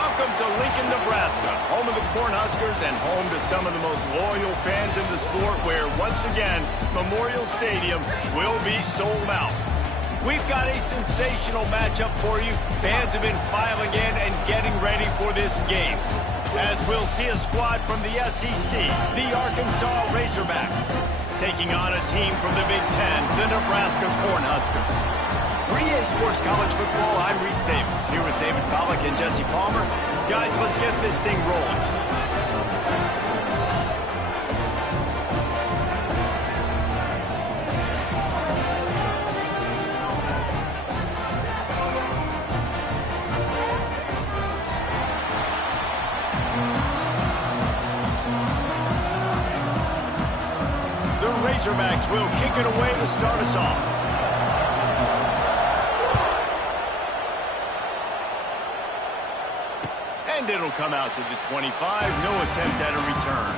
Welcome to Lincoln, Nebraska, home of the Cornhuskers and home to some of the most loyal fans in the sport where, once again, Memorial Stadium will be sold out. We've got a sensational matchup for you. Fans have been filing in and getting ready for this game, as we'll see a squad from the SEC, the Arkansas Razorbacks, taking on a team from the Big Ten, the Nebraska Cornhuskers. For EA Sports College Football, I'm Reese Davis, here with David Pollack and Jesse Palmer. Guys, let's get this thing rolling. The Razorbacks will kick it away to start us off. And it'll come out to the 25. No attempt at a return.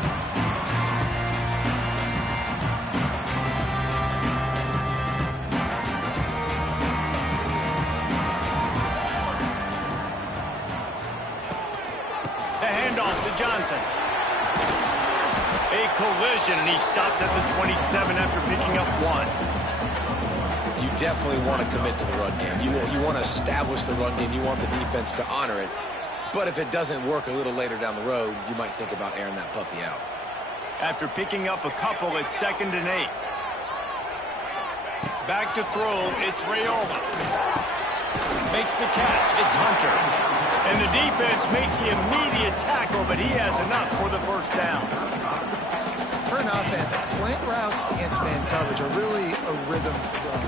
The handoff to Johnson. A collision, and he stopped at the 27 after picking up one. You definitely want to commit to the run game. You want to establish the run game. You want the defense to honor it. But if it doesn't work a little later down the road, you might think about airing that puppy out. After picking up a couple, it's 2nd and 8. Back to throw, it's Raiola. Makes the catch, it's Hunter. And the defense makes the immediate tackle, but he has enough for the first down. For an offense, slant routes against man coverage are really a rhythm.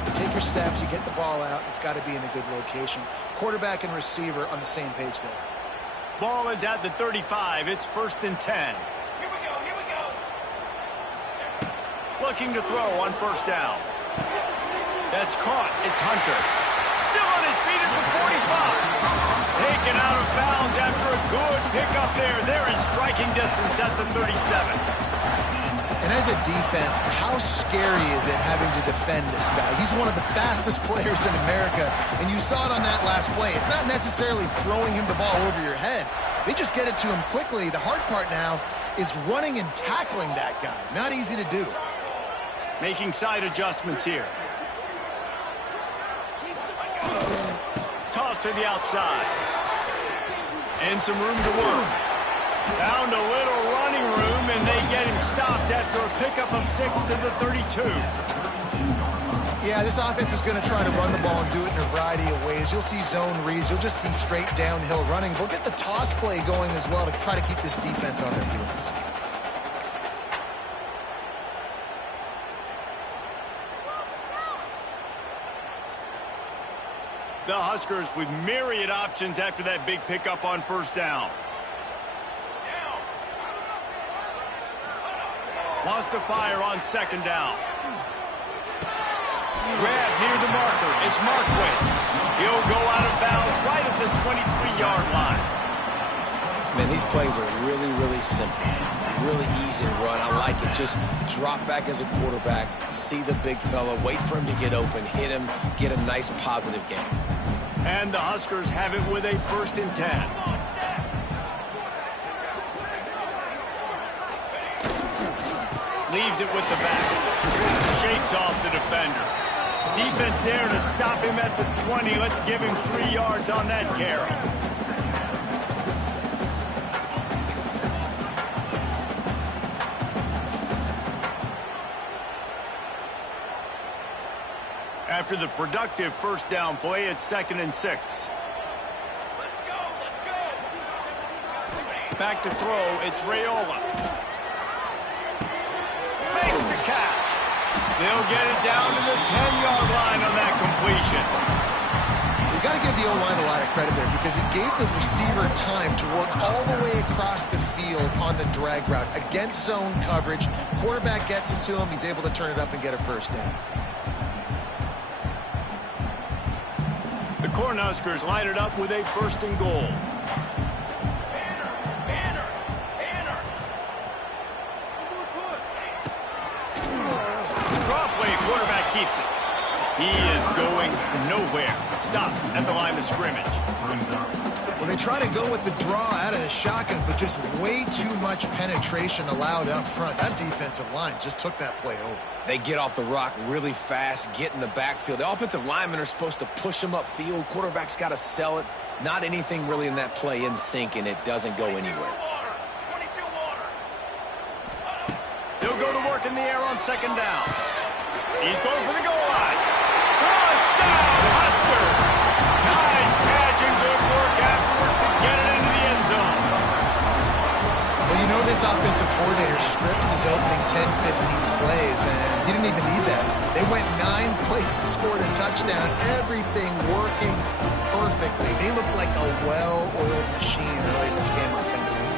You take your steps, you get the ball out, it's got to be in a good location. Quarterback and receiver on the same page there. Ball is at the 35. It's 1st and 10. Here we go. Looking to throw on 1st down. That's caught. It's Hunter. Still on his feet at the 45. Taken out of bounds after a good pickup there. They're in striking distance at the 37. And as a defense, how scary is it having to defend this guy? He's one of the fastest players in America, and you saw it on that last play. It's not necessarily throwing him the ball over your head. They just get it to him quickly. The hard part now is running and tackling that guy. Not easy to do. Making side adjustments here. Toss to the outside. And some room to work. Found a little running room, and they get him stopped after a pickup of 6 to the 32. Yeah, this offense is going to try to run the ball and do it in a variety of ways. You'll see zone reads. You'll just see straight downhill running. They'll get the toss play going as well to try to keep this defense on their heels. The Huskers with myriad options after that big pickup on 1st down. Wants to fire on 2nd down. Grab near the marker. It's Markway. He'll go out of bounds right at the 23-yard line. Man, these plays are really, really simple. Really easy to run. I like it. Just drop back as a quarterback, see the big fella, wait for him to get open, hit him, get a nice positive game. And the Huskers have it with a 1st and 10. Leaves it with the back. Shakes off the defender. Defense there to stop him at the 20. Let's give him 3 yards on that carry. After the productive 1st down play, it's 2nd and 6. Let's go. Back to throw, it's Raiola. Makes the catch. They'll get it down to the 10-yard line on that completion. We've got to give the O-line a lot of credit there because it gave the receiver time to work all the way across the field on the drag route against zone coverage. Quarterback gets it to him. He's able to turn it up and get a 1st down. The Cornhuskers line it up with a 1st and goal. Drop play, quarterback keeps it. He is going nowhere. Stop at the line of scrimmage. Well, they try to go with the draw out of the shotgun, but just way too much penetration allowed up front. That defensive line just took that play over. They get off the rock really fast, get in the backfield. The offensive linemen are supposed to push them upfield. Quarterback's got to sell it. Not anything really in that play in sync, and it doesn't go anywhere. 22 water. He'll go to work in the air on second down. He's going for the goal line. Touchdown, Husker! Nice catch and good work afterwards to get it into the end zone. Well, you know this offensive coordinator scripts his opening 10, 15 plays, and he didn't even need that. They went 9 plays and scored a touchdown. Everything working perfectly. They look like a well-oiled machine early in this game offensively.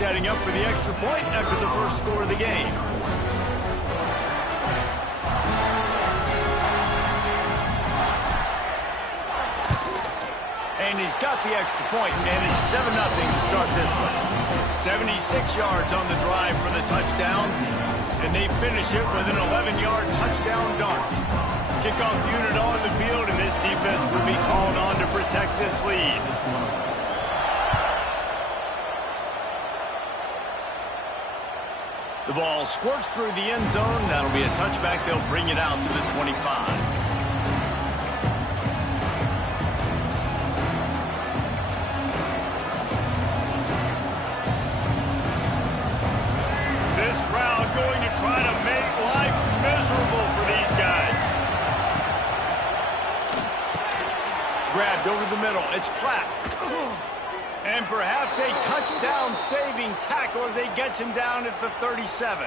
Setting up for the extra point after the first score of the game. And he's got the extra point, and it's 7-0 to start this one. 76 yards on the drive for the touchdown, and they finish it with an 11-yard touchdown dart. Kickoff unit on the field, and this defense will be called on to protect this lead. The ball squirts through the end zone. That'll be a touchback. They'll bring it out to the 25. This crowd going to try to make life miserable for these guys. Grabbed over the middle. It's Platt. And perhaps a touchdown-saving tackle as they get him down at the 37.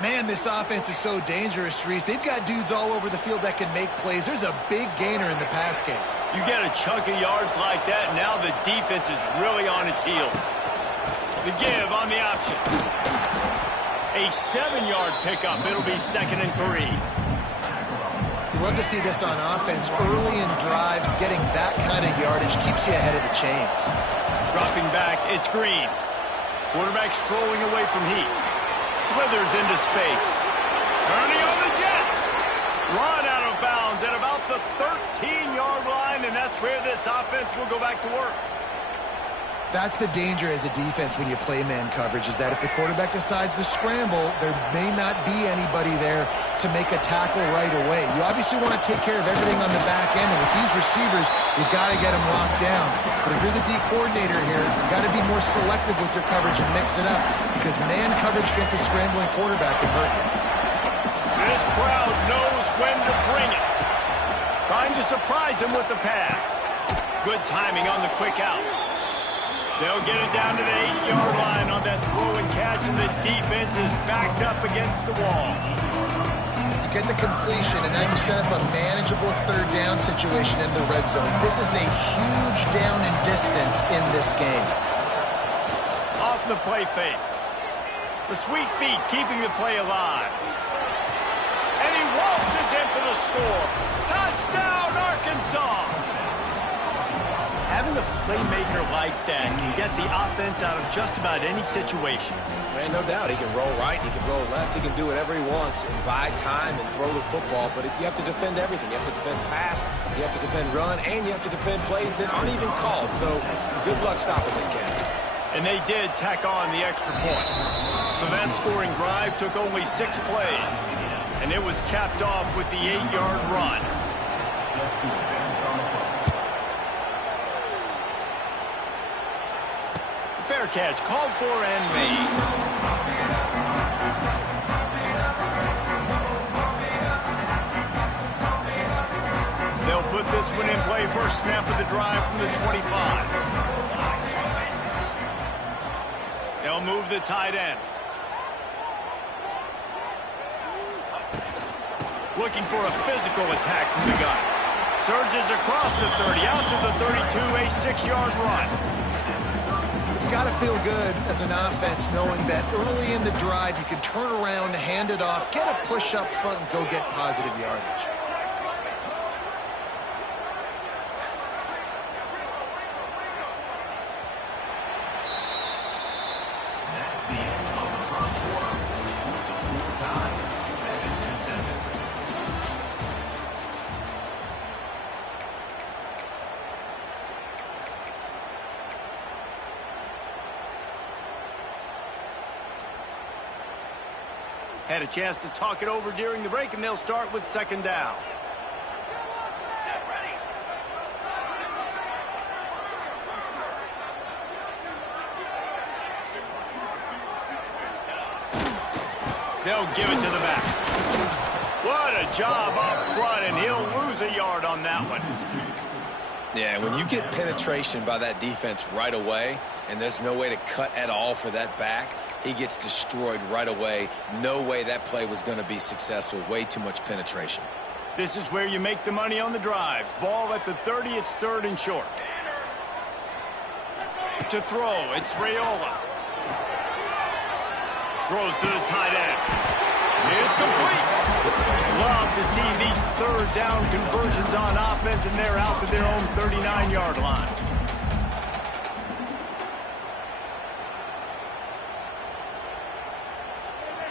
Man, this offense is so dangerous, Reese. They've got dudes all over the field that can make plays. There's a big gainer in the pass game. You get a chunk of yards like that, now the defense is really on its heels. The give on the option. A 7-yard pickup. It'll be 2nd and 3. You love to see this on offense. Early in drives, getting that kind of yardage keeps you ahead of the chains. Dropping back, it's Green. Quarterback strolling away from heat. Slithers into space. Turning on the Jets. Run out of bounds at about the 13-yard line, and that's where this offense will go back to work. That's the danger as a defense when you play man coverage, is that if the quarterback decides to scramble, there may not be anybody there to make a tackle right away. You obviously want to take care of everything on the back end, and with these receivers, you got to get them locked down. But if you're the D coordinator here, you got to be more selective with your coverage and mix it up, because man coverage against a scrambling quarterback can hurt you. This crowd knows when to bring it. Trying to surprise him with the pass. Good timing on the quick out. They'll get it down to the 8-yard line on that throw and catch, and the defense is backed up against the wall. You get the completion, and now you set up a manageable 3rd down situation in the red zone. This is a huge down in distance in this game. Off the play fake. The sweet feet keeping the play alive. And he waltzes in for the score. Touchdown, Arkansas! Having a playmaker like that can get the offense out of just about any situation. Man, no doubt. He can roll right, he can roll left, he can do whatever he wants and buy time and throw the football, but you have to defend everything. You have to defend pass, you have to defend run, and you have to defend plays that aren't even called. So good luck stopping this cat. And they did tack on the extra point. So that scoring drive took only 6 plays, and it was capped off with the 8-yard run. Fair catch called for and made. They'll put this one in play. First snap of the drive from the 25. They'll move the tight end. Looking for a physical attack from the gun. Surges across the 30, out to the 32, a 6-yard run. It's got to feel good as an offense knowing that early in the drive you can turn around, hand it off, get a push up front, and go get positive yardage. Had a chance to talk it over during the break, and they'll start with second down. They'll give it to the back. What a job up front, and he'll lose a yard on that one. Yeah, when you get penetration by that defense right away, and there's no way to cut at all for that back, he gets destroyed right away. No way that play was going to be successful. Way too much penetration. This is where you make the money on the drives. Ball at the 30, it's third and short. To throw, it's Raiola. Throws to the tight end. It's complete. Love to see these third down conversions on offense, and they're out to their own 39-yard line.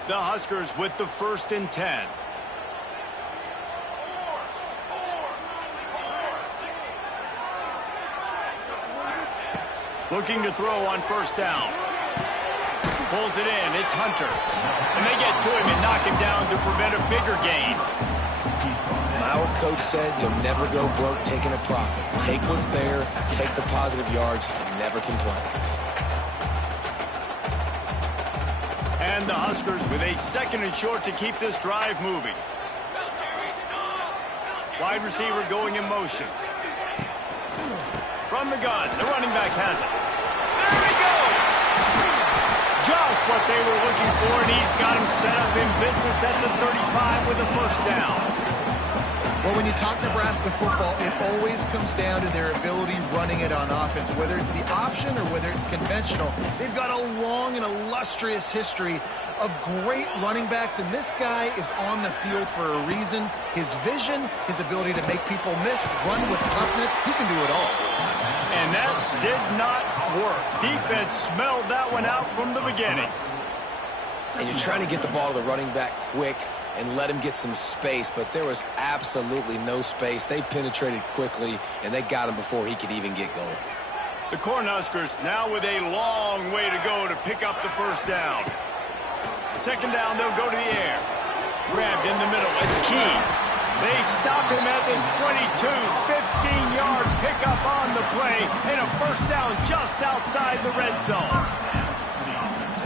The Huskers with the 1st and 10. Looking to throw on first down. Pulls it in. It's Hunter. And they get to him and knock him down to prevent a bigger gain. My old coach said you'll never go broke taking a profit. Take what's there, take the positive yards, and never complain. And the Huskers with a 2nd and short to keep this drive moving. Wide receiver going in motion. From the gun, the running back has it. There he goes! Just what they were looking for, and he's got him set up in business at the 35 with a first down. Well, when you talk Nebraska football, it always comes down to their ability running it on offense, whether it's the option or whether it's conventional. They've got a long and illustrious history of great running backs, and this guy is on the field for a reason. His vision, his ability to make people miss, run with toughness, he can do it all. And that did not work. Defense smelled that one out from the beginning. And you're trying to get the ball to the running back quick and let him get some space, but there was absolutely no space. They penetrated quickly, and they got him before he could even get going. The Cornhuskers now with a long way to go to pick up the first down. Second down, they'll go to the air. Grabbed in the middle. It's Key. They stop him at the 22, 15-yard pickup on the play, and a first down just outside the red zone.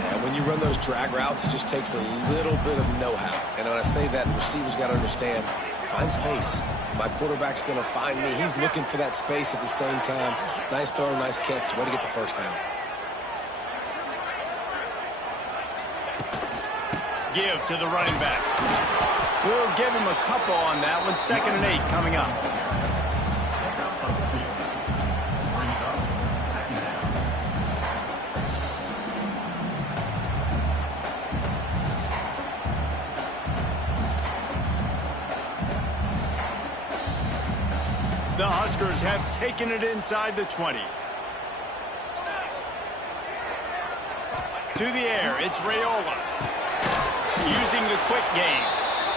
Yeah, when you run those drag routes, it just takes a little bit of know-how. And when I say that, the receivers got to understand, find space. My quarterback's going to find me. He's looking for that space at the same time. Nice throw, nice catch. Way to get the first down. Give to the running back. We'll give him a couple on that one. 2nd and 8 coming up. The Huskers have taken it inside the 20. To the air, it's Raiola. Using the quick game.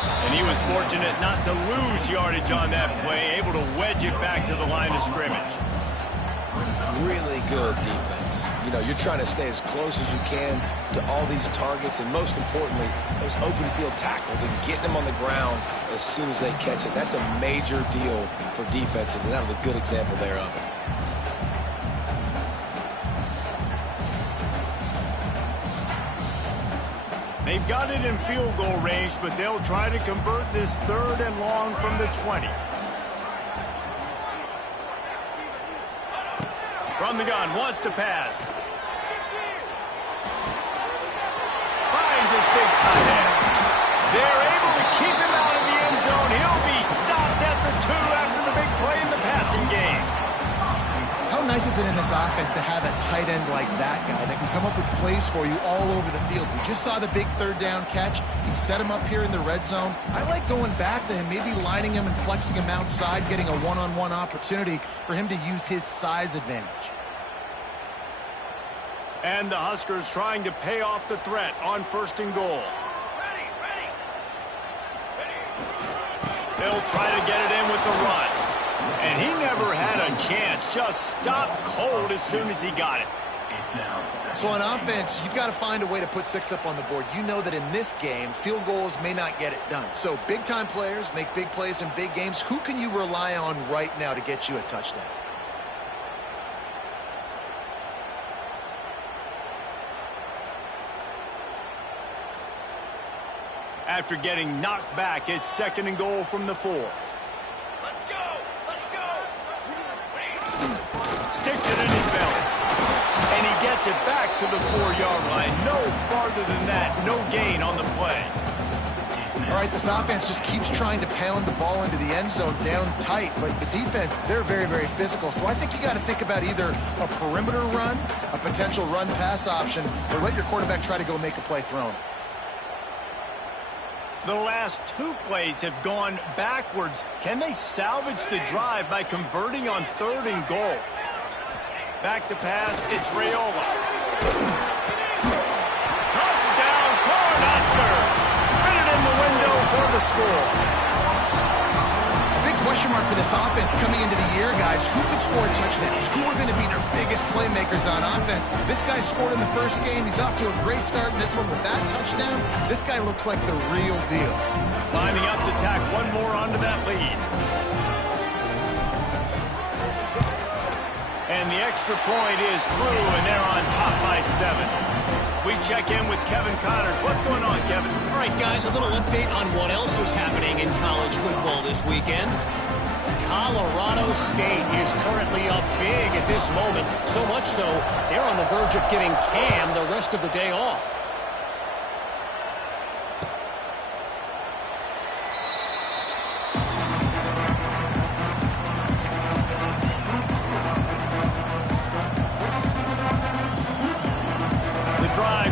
And he was fortunate not to lose yardage on that play, able to wedge it back to the line of scrimmage. Really good defense. You know, you're trying to stay as close as you can to all these targets, and most importantly, those open field tackles and getting them on the ground as soon as they catch it. That's a major deal for defenses, and that was a good example there of it. They've got it in field goal range, but they'll try to convert this 3rd and long from the 20. From the gun, wants to pass. Finds his big tight end. They're able to keep him out of the end zone. He'll be stopped at the 2 after the big play in the passing game. How nice is it in this offense to have a tight end like that guy that can come up with plays for you all over the field? We just saw the big 3rd down catch. He set him up here in the red zone. I like going back to him, maybe lining him and flexing him outside, getting a one-on-one opportunity for him to use his size advantage. And the Huskers trying to pay off the threat on 1st and goal. They'll try to get it in with the run. And he never had a chance. Just stopped cold as soon as he got it. So on offense, you've got to find a way to put 6 up on the board. You know that in this game, field goals may not get it done. So big-time players make big plays in big games. Who can you rely on right now to get you a touchdown? After getting knocked back, it's 2nd and goal from the 4. Let's go! Let's go! Sticks it in his belly. And he gets it back to the 4-yard line. No farther than that. No gain on the play. All right, this offense just keeps trying to pound the ball into the end zone down tight, but the defense, they're very, very physical. So I think you got to think about either a perimeter run, a potential run-pass option, or let your quarterback try to go make a play thrown. The last 2 plays have gone backwards. Can they salvage the drive by converting on 3rd and goal? Back to pass, it's Raiola. Touchdown, Cornhuskers! Fitted in the window for the score. A big question mark for this offense coming into the year, guys. Who could score touchdowns? Who are going to be their biggest playmakers on offense? This guy scored in the first game. He's off to a great start in this one with that touchdown. This guy looks like the real deal. Lining up to tack one more onto that lead. And the extra point is true, and they're on top by 7. We check in with Kevin Connors. What's going on, Kevin? All right, guys, a little update on what else is happening in college football this weekend. Colorado State is currently up big at this moment, so much so they're on the verge of giving Cam the rest of the day off.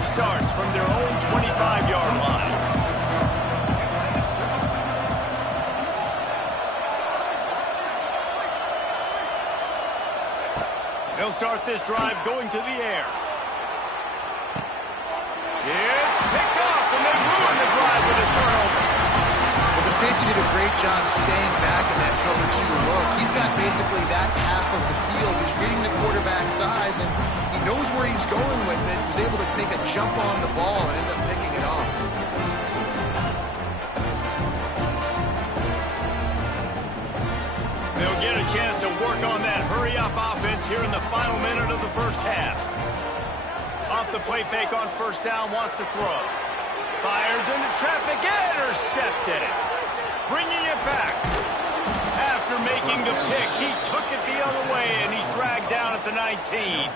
Starts from their own 25-yard line. They'll start this drive going to the air. It's picked off, and they ruin the drive with a turnover. Well, the safety did a great job staying back in that cover 2 look. He's got basically that half of the field. He's reading the quarterback's eyes, and he knows where he's going with it. He was able to make a jump on the ball and end up picking it off. They'll get a chance to work on that hurry-up offense here in the final minute of the first half. Off the play fake on 1st down, wants to throw. Fires into traffic, intercepted. Bringing it back. After making the pick, he took it the other way, and he's dragged down at the 19.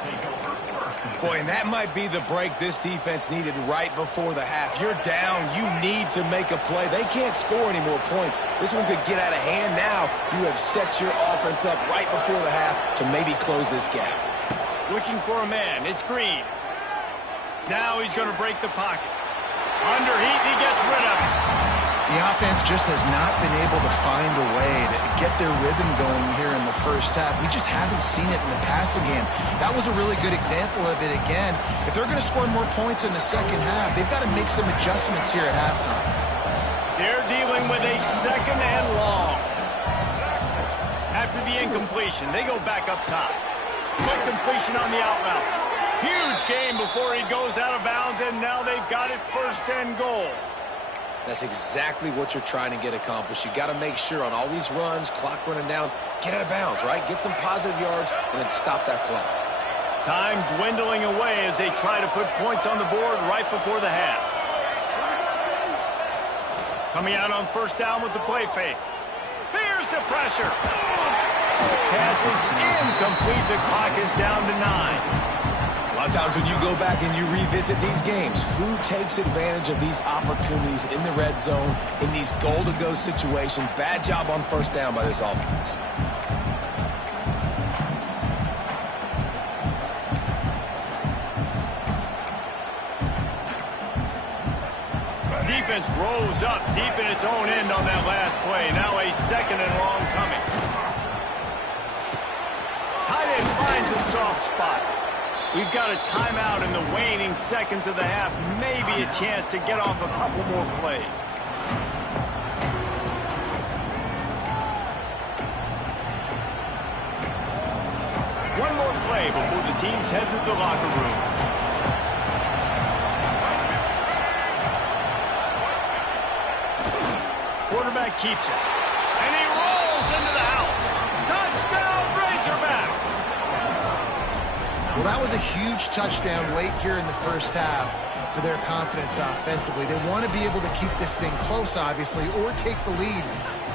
Boy, and that might be the break this defense needed right before the half. You're down. You need to make a play. They can't score any more points. This one could get out of hand now. You have set your offense up right before the half to maybe close this gap. Looking for a man. It's Green. Now he's going to break the pocket. Under heat, he gets rid of it. The offense just has not been able to find a way to get their rhythm going here in the first half. We just haven't seen it in the passing game. That was a really good example of it again. If they're going to score more points in the second half, they've got to make some adjustments here at halftime. They're dealing with a 2nd and long. After the incompletion, they go back up top. Quick completion on the out route. Huge game before he goes out of bounds, and now they've got it 1st and goal. That's exactly what you're trying to get accomplished. You got to make sure on all these runs, clock running down, get out of bounds, right? Get some positive yards and then stop that clock. Time dwindling away as they try to put points on the board right before the half. Coming out on 1st down with the play fake. Here's the pressure. Pass is incomplete. The clock is down to 9. A lot of times when you go back and you revisit these games, who takes advantage of these opportunities in the red zone, in these goal-to-go situations? Bad job on 1st down by this offense. Defense rose up deep in its own end on that last play. Now a 2nd and long coming. Tight end finds a soft spot. We've got a timeout in the waning seconds of the half. Maybe a chance to get off a couple more plays. One more play before the teams head to the locker rooms. Quarterback keeps it. And he rolls into the house. Touchdown, Razorbacks! Well, that was a huge touchdown late here in the first half for their confidence offensively. They want to be able to keep this thing close, obviously, or take the lead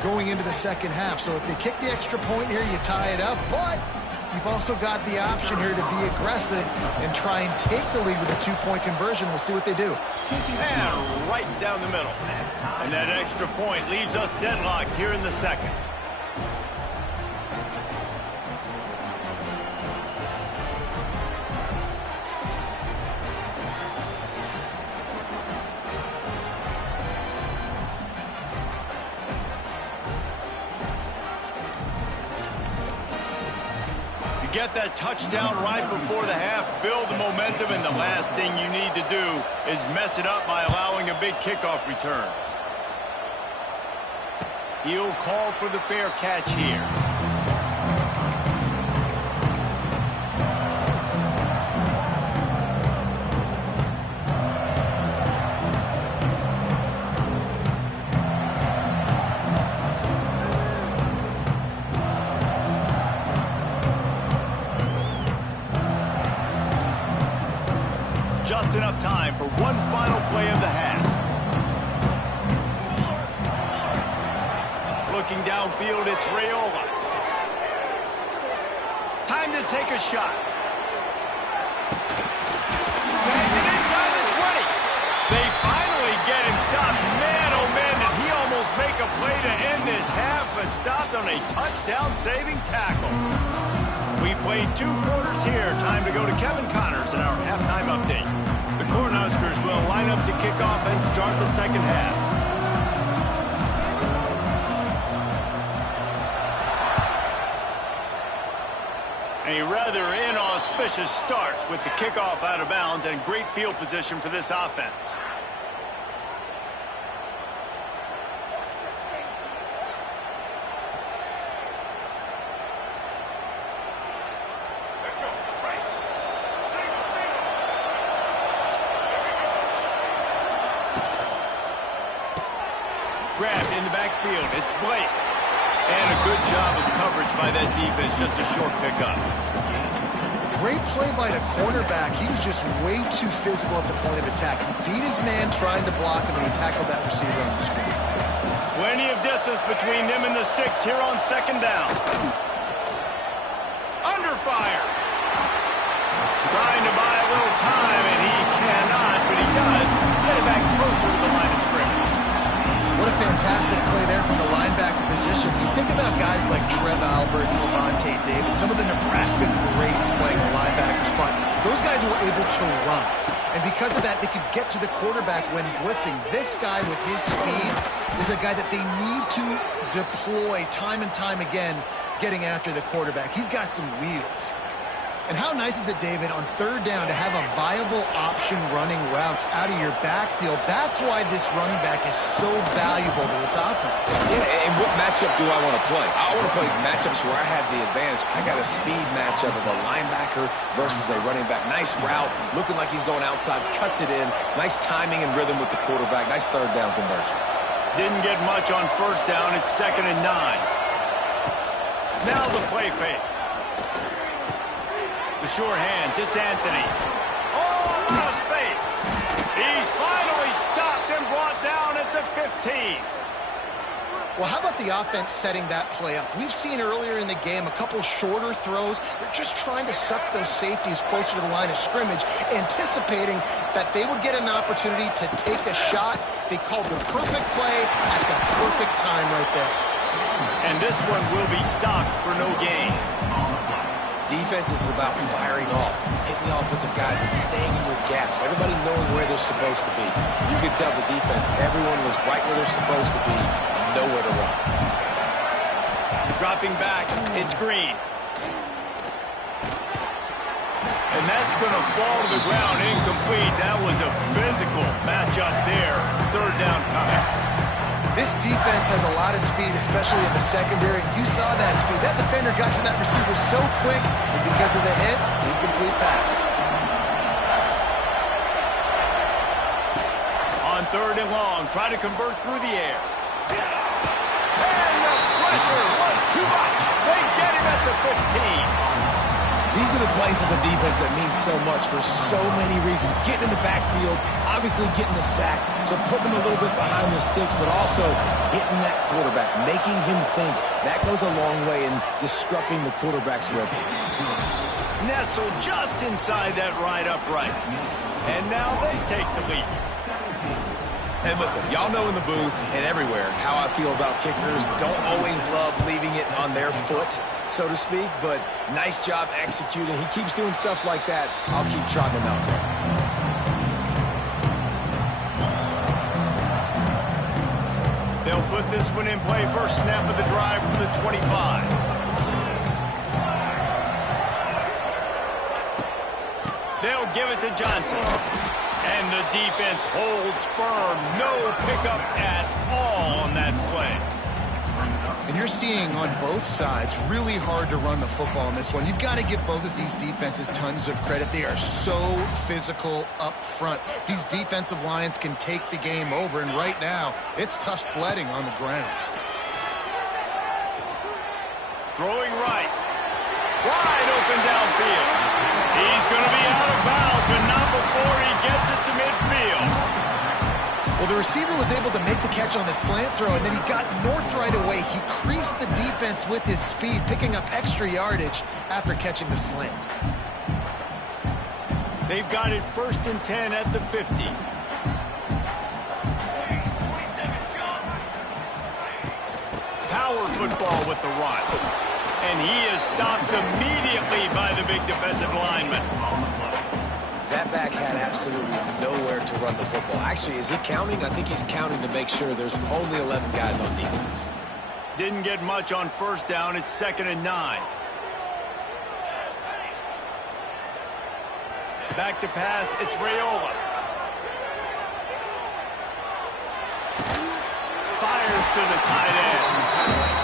going into the second half. So if they kick the extra point here, you tie it up. But you've also got the option here to be aggressive and try and take the lead with a two-point conversion. We'll see what they do. And right down the middle. And that extra point leaves us deadlocked here in the second. Get that touchdown right before the half, build the momentum, and the last thing you need to do is mess it up by allowing a big kickoff return. He'll call for the fair catch here. Just enough time for one final play of the half. Looking downfield, it's Raiola. Time to take a shot. Snags it inside the 20. They finally get him stopped. Man, oh man, did he almost make a play to end this half, but stopped on a touchdown-saving tackle. We played 2 quarters here. Time to go to Kevin Connors in our halftime update. The Cornhuskers will line up to kick off and start the second half. A rather inauspicious start with the kickoff out of bounds and great field position for this offense. Grabbed in the backfield. It's Blake. And a good job of coverage by that defense. Just a short pickup. Great play by the cornerback. He was just way too physical at the point of attack. He beat his man trying to block him, and he tackled that receiver on the screen. Plenty of distance between them and the sticks here on second down. Under fire. Trying to buy a little time, and he cannot, but he does get it back closer to the line of scrimmage. What a fantastic play there from the linebacker position. You think about guys like Trev Alberts, Levante David, some of the Nebraska greats playing the linebacker spot. Those guys were able to run. And because of that, they could get to the quarterback when blitzing. This guy with his speed is a guy that they need to deploy time and time again getting after the quarterback. He's got some wheels. And how nice is it, David, on third down to have a viable option running routes out of your backfield? That's why this running back is so valuable to this offense. Yeah, and what matchup do I want to play? I want to play matchups where I have the advantage. I got a speed matchup of a linebacker versus a running back. Nice route, looking like he's going outside, cuts it in. Nice timing and rhythm with the quarterback. Nice third down conversion. Didn't get much on first down. It's 2nd and 9. Now the play fake. The sure hands, it's Anthony. Oh, out of space. He's finally stopped and brought down at the 15. Well, how about the offense setting that play up? We've seen earlier in the game a couple shorter throws. They're just trying to suck those safeties closer to the line of scrimmage, anticipating that they would get an opportunity to take a shot. They called the perfect play at the perfect time right there. And this one will be stopped for no gain. Defense is about firing off, hitting the offensive guys, and staying in your gaps. Everybody knowing where they're supposed to be. You could tell the defense, everyone was right where they're supposed to be, nowhere to run. Dropping back, it's Green. And that's going to fall to the ground incomplete. That was a physical matchup there. Third down coming. This defense has a lot of speed, especially in the secondary. You saw that speed. That defender got to that receiver so quick, and because of the hit, incomplete pass. On 3rd and long, try to convert through the air. And the pressure was too much. They get him at the 15. These are the plays as a defense that mean so much for so many reasons. Getting in the backfield, obviously getting the sack, so put them a little bit behind the sticks, but also hitting that quarterback, making him think. That goes a long way in disrupting the quarterback's rhythm. Nestled just inside that right upright. And now they take the lead. And listen, y'all know in the booth and everywhere how I feel about kickers. Don't always love leaving it on their foot, so to speak, but nice job executing. He keeps doing stuff like that. I'll keep trotting him out there. They'll put this one in play. First snap of the drive from the 25. They'll give it to Johnson. And the defense holds firm. No pickup at all on that play. And you're seeing on both sides really hard to run the football in this one. You've got to give both of these defenses tons of credit. They are so physical up front. These defensive lines can take the game over, and right now, it's tough sledding on the ground. Throwing right. Wide open downfield. He's going to be out of bounds, but not before he gets it to midfield. Well, the receiver was able to make the catch on the slant throw, and then he got north right away. He creased the defense with his speed, picking up extra yardage after catching the slant. They've got it 1st and 10 at the 50. Power football with the run. And he is stopped immediately by the big defensive lineman. That back had absolutely nowhere to run the football. Actually, is he counting? I think he's counting to make sure there's only 11 guys on defense. Didn't get much on 1st down. It's 2nd and 9. Back to pass. It's Raiola. Fires to the tight end.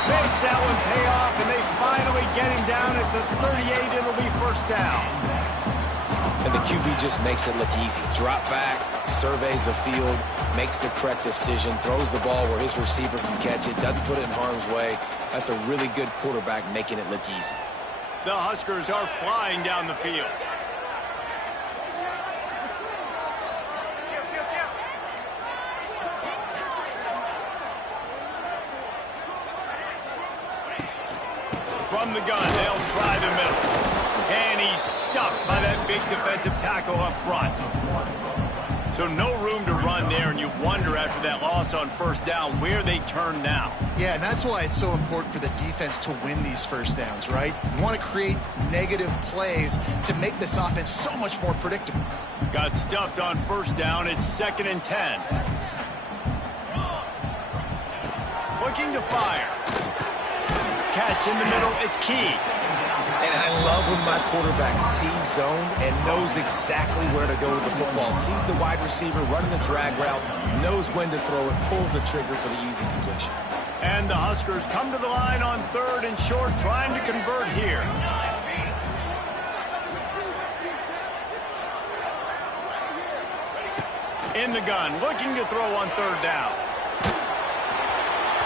Makes that one pay off, and they finally get him down at the 38. It'll be 1st down. And the QB just makes it look easy. Drop back, surveys the field, makes the correct decision, throws the ball where his receiver can catch it, doesn't put it in harm's way. That's a really good quarterback making it look easy. The Huskers are flying down the field. From the gun, they'll try the middle. And he's stuffed by that big defensive tackle up front. So no room to run there, and you wonder after that loss on 1st down where they turn now. Yeah, and that's why it's so important for the defense to win these 1st downs, right? You want to create negative plays to make this offense so much more predictable. Got stuffed on 1st down. It's 2nd and 10. Looking to fire. Catch in the middle. It's key. And I love when my quarterback sees zone and knows exactly where to go with the football. Sees the wide receiver running the drag route, knows when to throw it, pulls the trigger for the easy completion. And the Huskers come to the line on 3rd and short, trying to convert here. In the gun, looking to throw on 3rd down.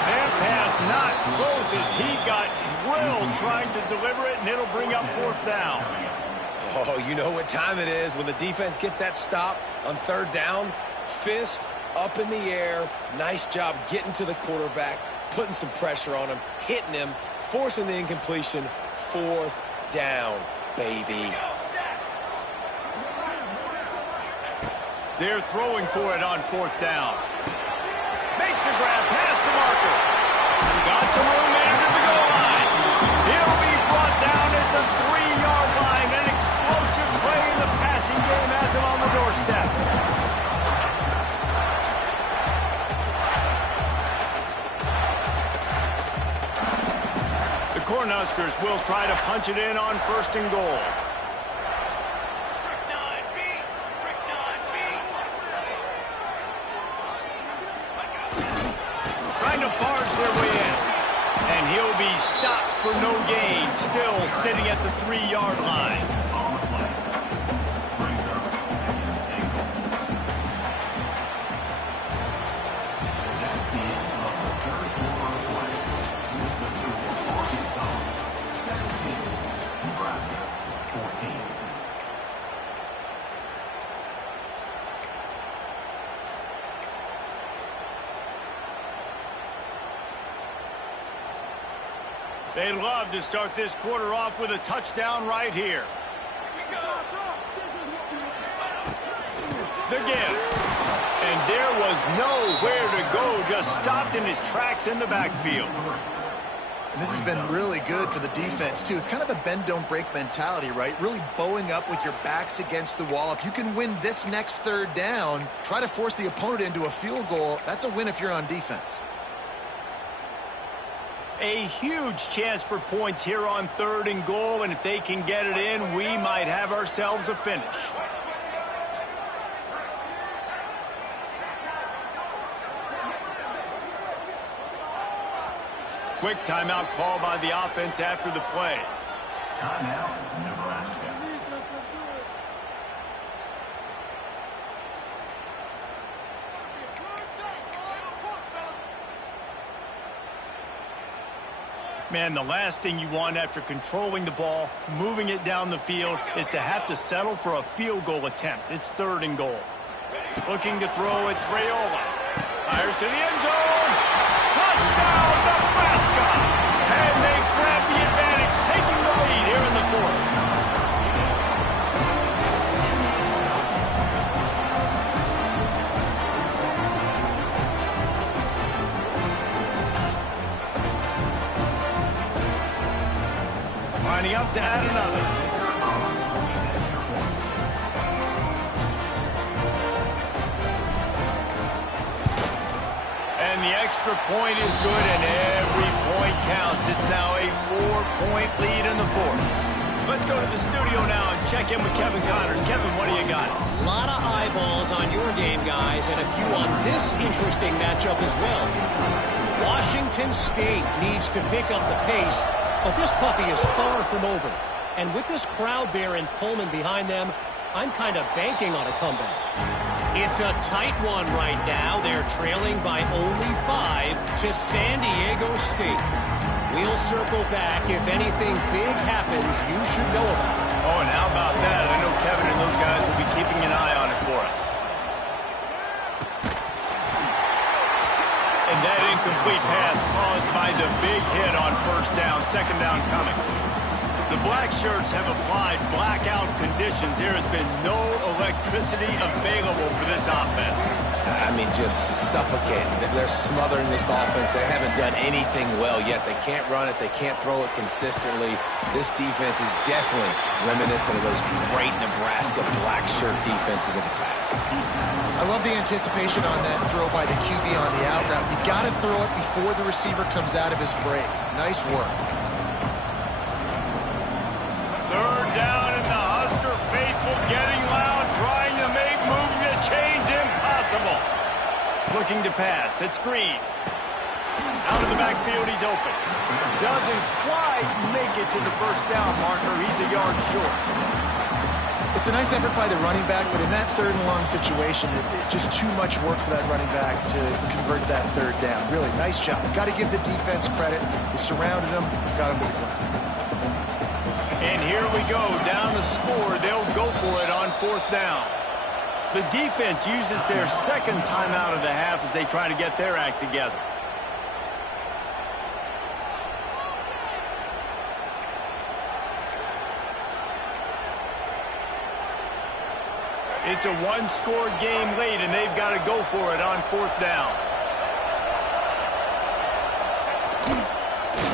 That pass not close as he got drilled trying to deliver it, and it'll bring up 4th down. Oh, you know what time it is when the defense gets that stop on 3rd down. Fist up in the air. Nice job getting to the quarterback, putting some pressure on him, hitting him, forcing the incompletion. 4th down, baby. They're throwing for it on 4th down. Makes the grab past the marker. Got some room there to the goal line. He'll be brought down at the 3-yard line. An explosive play in the passing game has him on the doorstep. The Cornhuskers will try to punch it in on 1st and goal. for no gain, still sitting at the 3-yard line. They love to start this quarter off with a touchdown right here. The give. And there was nowhere to go, just stopped in his tracks in the backfield. And this has been really good for the defense, too. It's kind of a bend-don't-break mentality, right? Really bowing up with your backs against the wall. If you can win this next third down, try to force the opponent into a field goal. That's a win if you're on defense. A huge chance for points here on 3rd and goal, and if they can get it in, we might have ourselves a finish. Quick timeout call by the offense after the play. Timeout, Nebraska. Man, the last thing you want after controlling the ball, moving it down the field, is to have to settle for a field goal attempt. It's 3rd and goal. Looking to throw, it's Raiola. Fires to the end zone. Touchdown, Nebraska! And they grab the advantage, taking the lead here in the 4th. Lining up to add another. And the extra point is good, and every point counts. It's now a 4-point lead in the 4th. Let's go to the studio now and check in with Kevin Connors. Kevin, what do you got? A lot of eyeballs on your game, guys, and a few on this interesting matchup as well. Washington State needs to pick up the pace, but this puppy is far from over. And with this crowd there in Pullman behind them, I'm kind of banking on a comeback. It's a tight one right now. They're trailing by only 5 to San Diego State. We'll circle back. If anything big happens, you should know about it. Oh, and how about that? I know Kevin and those guys will be keeping an eye on it for us. And that incomplete pass caused by the big hit on 1st down, 2nd down coming. The black shirts have applied blackout conditions. There has been no electricity available for this offense. I mean, just suffocating. They're smothering this offense. They haven't done anything well yet. They can't run it. They can't throw it consistently. This defense is definitely reminiscent of those great Nebraska black shirt defenses of the past. I love the anticipation on that throw by the QB on the out route. You got to throw it before the receiver comes out of his break. Nice work. 3rd down, and the Husker faithful getting loud, trying to make moving the chains impossible. Looking to pass. It's Green. Out of the backfield, he's open. Doesn't quite make it to the 1st down marker. He's a yard short. It's a nice effort by the running back, but in that 3rd and long situation, it's just too much work for that running back to convert that 3rd down. Really, nice job. Got to give the defense credit. They surrounded him, got him to the ground. And here we go, down the score. They'll go for it on 4th down. The defense uses their 2nd timeout of the half as they try to get their act together. It's a 1-score game late, and they've got to go for it on 4th down.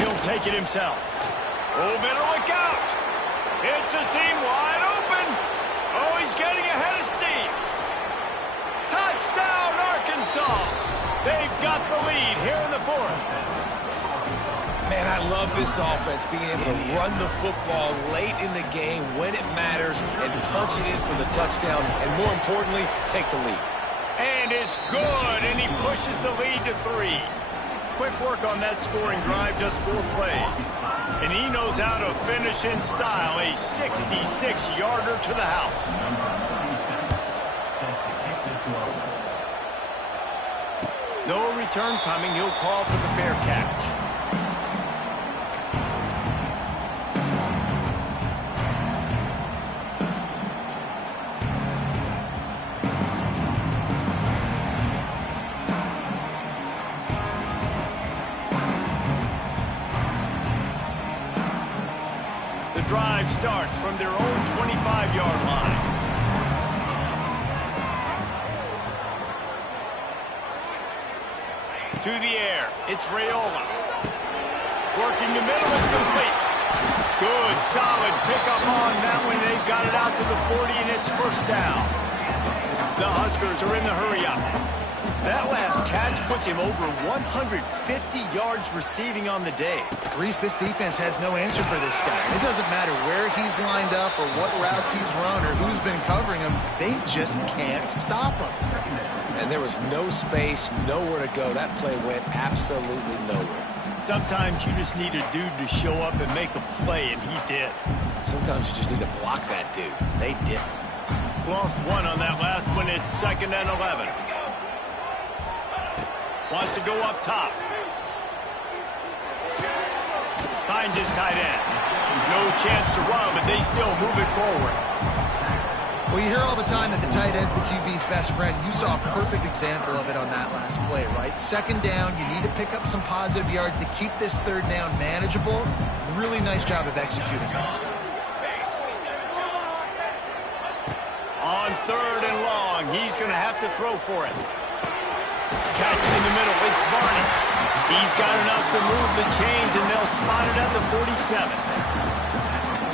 He'll take it himself. Oh, better look out. It's a seam wide open. Oh, he's getting ahead of steam. Touchdown, Arkansas. They've got the lead here in the 4th. Man, I love this offense, being able to run the football late in the game when it matters and punch it in for the touchdown, and more importantly, take the lead. And it's good, and he pushes the lead to 3. Quick work on that scoring drive, just 4 plays. And he knows how to finish in style, a 66-yarder to the house. Number 37, set to kick this one. No return coming. He'll call for the fair catch. The drive starts from their own 25-yard line. To the air, it's Raiola. Working the middle, it's complete. Good, solid pickup on that one. They've got it out to the 40, and it's first down. The Huskers are in the hurry-up. That last catch puts him over 150 yards receiving on the day. Reese, this defense has no answer for this guy. It doesn't matter where he's lined up or what routes he's run or who's been covering him. They just can't stop him. And there was no space, nowhere to go. That play went absolutely nowhere. Sometimes you just need a dude to show up and make a play, and he did. Sometimes you just need to block that dude, and they did. Lost one on that last one. It's 2nd and 11. Wants to go up top. Finds his tight end. No chance to run, but they still move it forward. Well, you hear all the time that the tight end's the QB's best friend. You saw a perfect example of it on that last play, right? 2nd down, you need to pick up some positive yards to keep this 3rd down manageable. Really nice job of executing that. On 3rd and long, he's going to have to throw for it. Catch in the middle, it's Barney. He's got enough to move the chains, and they'll spot it at the 47.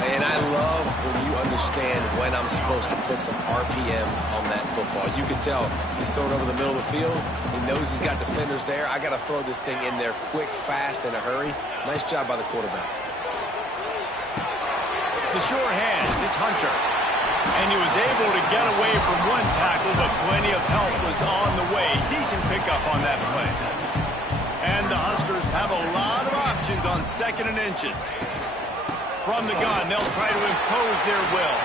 And I love when you understand when I'm supposed to put some RPMs on that football. You can tell he's throwing over the middle of the field. He knows he's got defenders there. I got to throw this thing in there quick, fast, in a hurry. Nice job by the quarterback. The sure hands, it's Hunter. And he was able to get away from one tackle, but plenty of help was on the way. Decent pickup on that play. And the Huskers have a lot of options on 2nd and inches. From the gun, they'll try to impose their will.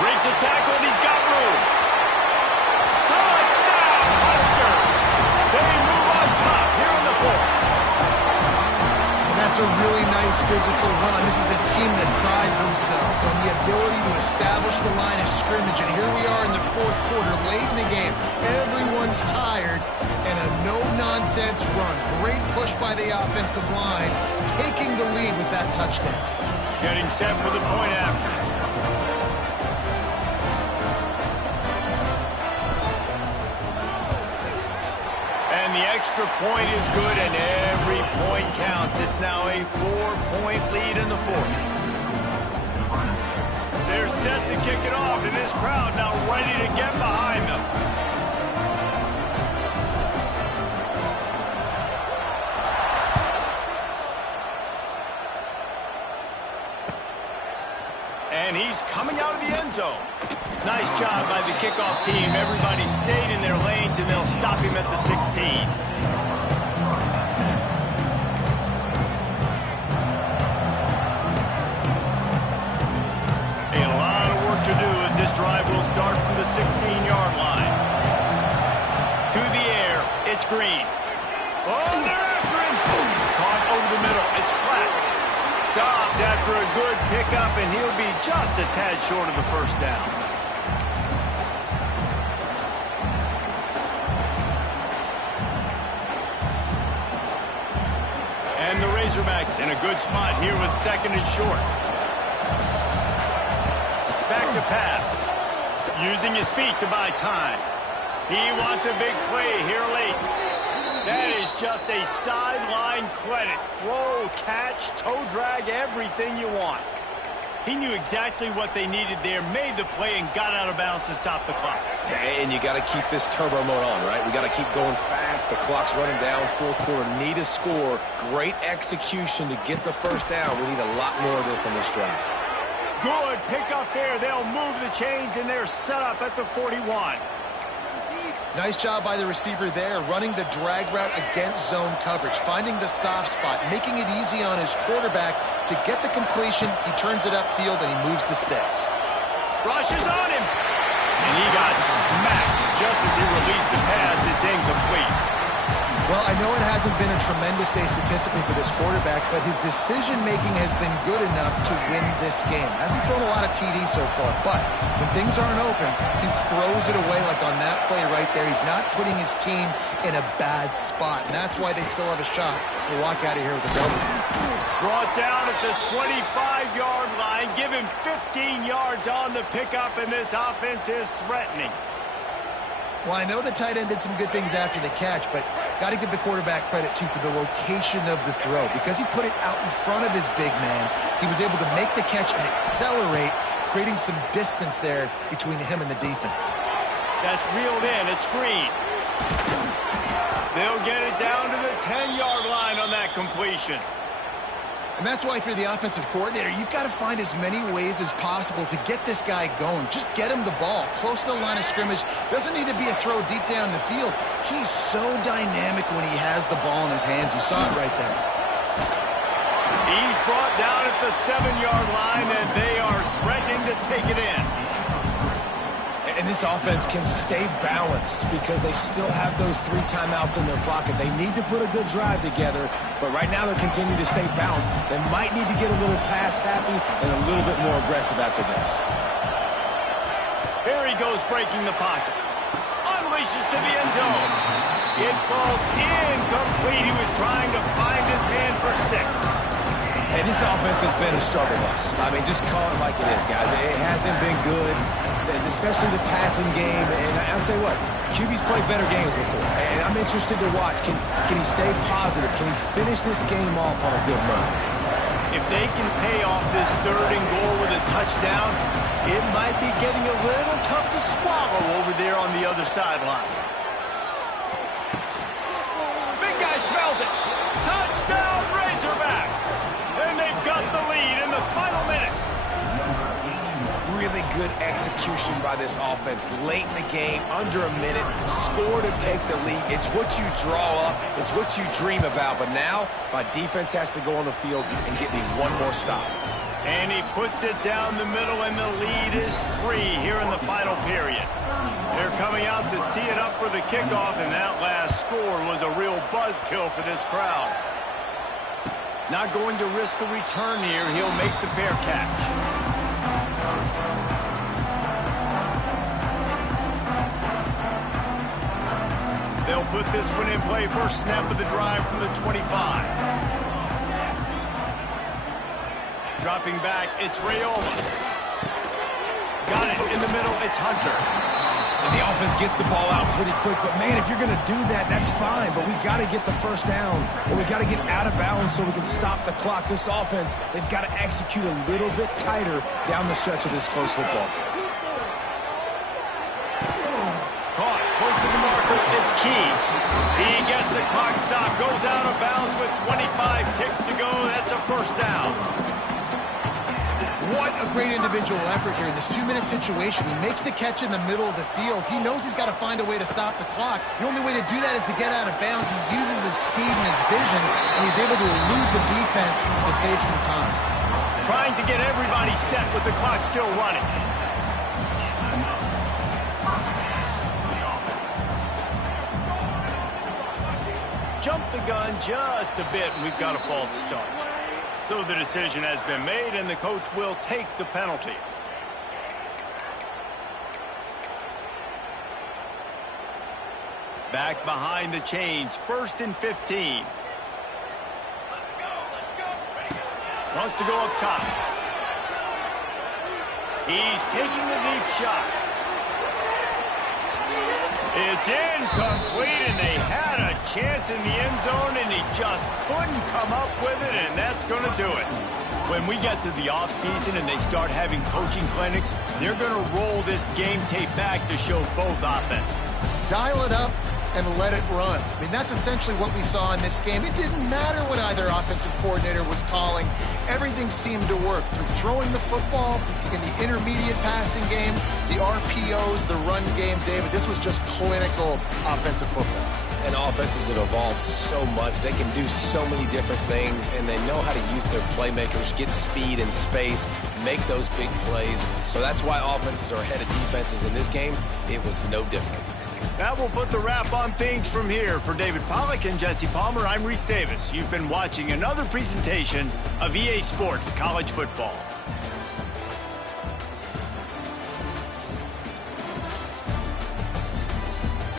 Breaks a tackle, and he's got room. Touchdown, Husker! They move on top here in the 4th. And that's a really nice physical run. This is a team that prides themselves on the ability to establish the line of scrimmage. And here we are in the 4th quarter, late in the game. Everyone's tired, and a no-nonsense run. Great push by the offensive line, taking the lead with that touchdown. Getting set for the point after. And the extra point is good, and every point counts. It's now a 4-point lead in the 4th. They're set to kick it off, and this crowd now ready to get behind them. And he's coming out of the end zone. Nice job by the kickoff team. Everybody stayed in their lanes, and they'll stop him at the 16. A lot of work to do as this drive will start from the 16-yard line. To the air, it's Green. Oh, they're after him. Caught over the middle. It's Platt. Stopped after a good pickup, and he'll be just a tad short of the first down. And the Razorbacks in a good spot here with 2nd and short. Back to pass. Using his feet to buy time. He wants a big play here late. That is just a sideline credit. Throw, catch, toe drag, everything you want. He knew exactly what they needed there, made the play, and got out of bounds to stop the clock. And you got to keep this turbo mode on, right? We got to keep going fast. The clock's running down. 4th quarter, need a score. Great execution to get the first down. We need a lot more of this on this drive. Good pick up there. They'll move the chains, and they're set up at the 41. Nice job by the receiver there, running the drag route against zone coverage, finding the soft spot, making it easy on his quarterback to get the completion. He turns it upfield, and he moves the sticks. Rushes on him. And he got smacked just as he released the pass. It's incomplete. Well, I know it hasn't been a tremendous day statistically for this quarterback, but his decision-making has been good enough to win this game. Hasn't thrown a lot of TDs so far, but when things aren't open, he throws it away like on that play right there. He's not putting his team in a bad spot, and that's why they still have a shot to walk out of here with a W. Brought down at the 25-yard line. Give him 15 yards on the pickup, and this offense is threatening. Well, I know the tight end did some good things after the catch, but got to give the quarterback credit, too, for the location of the throw. Because he put it out in front of his big man, he was able to make the catch and accelerate, creating some distance there between him and the defense. That's reeled in. It's Green. They'll get it down to the 10-yard line on that completion. And that's why, if you're the offensive coordinator, you've got to find as many ways as possible to get this guy going. Just get him the ball close to the line of scrimmage. Doesn't need to be a throw deep down the field. He's so dynamic when he has the ball in his hands. You saw it right there. He's brought down at the 7-yard line, and they are threatening to take it in. And this offense can stay balanced because they still have those 3 timeouts in their pocket. They need to put a good drive together, but right now they're continuing to stay balanced. They might need to get a little pass happy and a little bit more aggressive after this. Here he goes, breaking the pocket. Unleashes to the end zone. It falls incomplete. He was trying to find his man for 6. And this offense has been a struggle bus. I mean, just call it like it is, guys. It hasn't been good, especially the passing game. And I'll tell you what, QB's played better games before. And I'm interested to watch. Can he stay positive? Can he finish this game off on a good note? If they can pay off this 3rd and goal with a touchdown, it might be getting a little tough to swallow over there on the other sideline. Big guy smells it. Touchdown, Razorbacks. And they've got the lead in the final minute. Really good execution by this offense late in the game, under a minute, score to take the lead. It's what you draw up, it's what you dream about, but now my defense has to go on the field and get me one more stop. And he puts it down the middle, and the lead is 3 here in the final period. They're coming out to tee it up for the kickoff, and that last score was a real buzzkill for this crowd. Not going to risk a return here. He'll make the fair catch. They'll put this one in play. First snap of the drive from the 25. Dropping back, it's Raiola. Got it in the middle, it's Hunter. And the offense gets the ball out pretty quick, but man, if you're going to do that, that's fine, but we got to get the first down, and we got to get out of bounds so we can stop the clock. This offense, they've got to execute a little bit tighter down the stretch of this close football game. Caught, close to the marker, it's Key. He gets the clock stopped, goes out of bounds with 25 ticks to go. That's a first down. What a great individual effort here in this 2-minute situation. He makes the catch in the middle of the field. He knows he's got to find a way to stop the clock. The only way to do that is to get out of bounds. He uses his speed and his vision, and he's able to elude the defense to save some time. Trying to get everybody set with the clock still running. Jump the gun just a bit, and we've got a false start. So the decision has been made, and the coach will take the penalty. Back behind the chains, 1st and 15. Let's go. Ready, go. Wants to go up top. He's taking the deep shot. It's incomplete, and they had a chance in the end zone, and he just couldn't come up with it, and that's going to do it. When we get to the offseason and they start having coaching clinics, they're going to roll this game tape back to show both offenses. Dial it up, and let it run. I mean, that's essentially what we saw in this game. It didn't matter what either offensive coordinator was calling. Everything seemed to work through throwing the football in the intermediate passing game, the RPOs, the run game. David, this was just clinical offensive football. And offenses have evolved so much. They can do so many different things, and they know how to use their playmakers, get speed and space, make those big plays. So that's why offenses are ahead of defenses in this game. It was no different. That will put the wrap on things from here. For David Pollack and Jesse Palmer, I'm Reese Davis. You've been watching another presentation of EA Sports College Football.